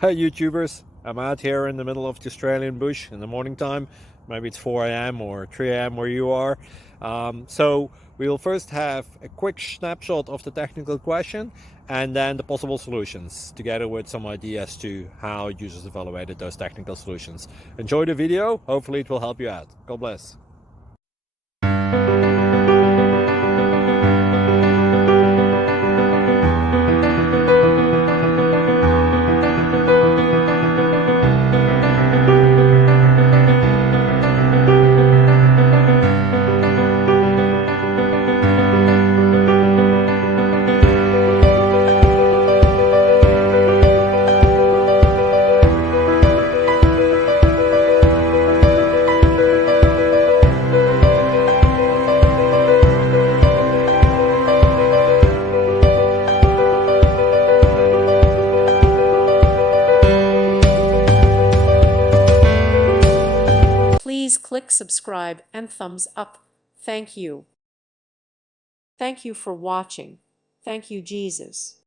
Hey YouTubers, I'm out here in the middle of the Australian bush in the morning time. Maybe it's 4 a.m. or 3 a.m. where you are. So we'll first have a quick snapshot of the technical question and then the possible solutions, together with some ideas to how users evaluated those technical solutions. Enjoy the video, hopefully it will help you out. God bless. Please click subscribe and thumbs up. Thank you. Thank you for watching. Thank you, Jesus.